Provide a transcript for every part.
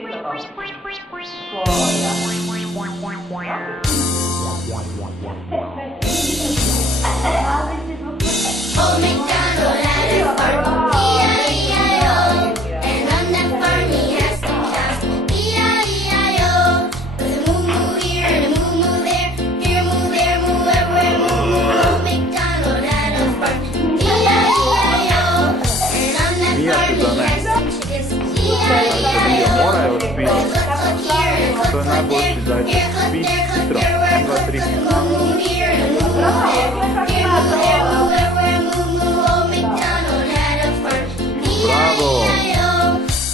여기에다가 좋아요. Old MacDonald had a farm, E-I-E-I-O. And on that farm he had some cows, E-I-E-I-O. With a moo-moo here and a moo-moo there, here a moo, there a moo, everywhere moo-moo. Old MacDonald had a farm, E-I-E-I-O. And on that farm he had some chickens, E-I-E-I-O. With a cluck here and a cluck there, here a cluck, there a cluck, everywhere a cluck, with a moo-moo here and a moo-moo there, here a moo, there a moo, everywhere moo-moo. Old MacDonald had a farm, E-I-E-I-O.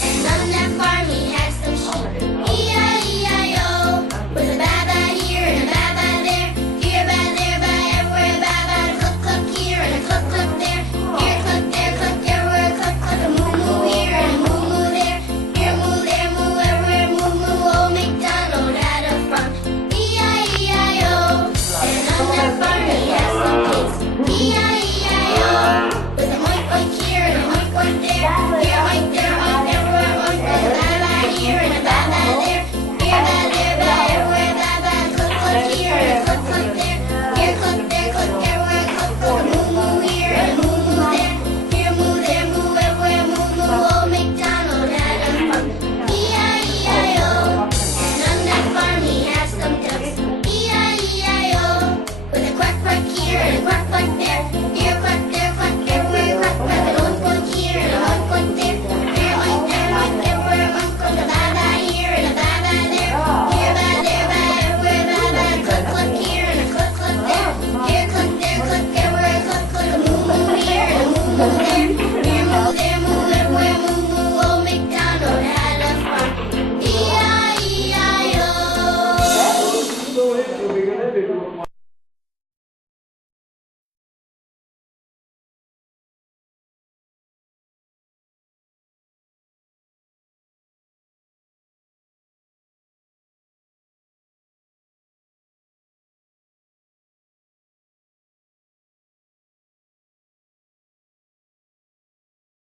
And on that farm he had some sheep, E-I-E-I-O. With a ba-ba here and a ba-ba there, here a ba, there a ba, everywhere a ba-ba. A cluck, cluck here and a cluck, cluck there, here a cluck, there a cluck, everywhere a cluck, cluck. A moo-moo here and a moo-moo there, here a moo, there a moo, everywhere moo-moo. Old MacDonald had a farm, E-I-E-I-O. And on that farm he had some pigs, E-I-E-I-O. With a oink, oink here and a oink, oink there, here a oink, there a oink, everywhere oink. With a ba-ba here and a ba-ba there, here a ba, there a ba, everywhere a ba-ba. A cluck, cluck here and a cluck, cluck there, here a cluck, there a cluck, everywhere a cluck, cluck. A moo-moo here and a moo-moo there, here a moo, there a moo, everywhere moo-moo. Old MacDonald had a farm, E-I-E-I-O. And on that farm he had some ducks, E-I-E-I-O. With a quack, quack here and a quack, quack there, here a quack, there a quack, everywhere a quack, quack. An oink, oink here and a oink, oink there, here a oink, there a oink, everywhere oink, oink. A ba-ba here and a ba-ba there, here a ba, there a ba, everywhere a ba-ba. A cluck, cluck here and a cluck, cluck there, here a cluck, there a cluck, everywhere a cluck, cluck. A moo-moo here and a moo-moo there,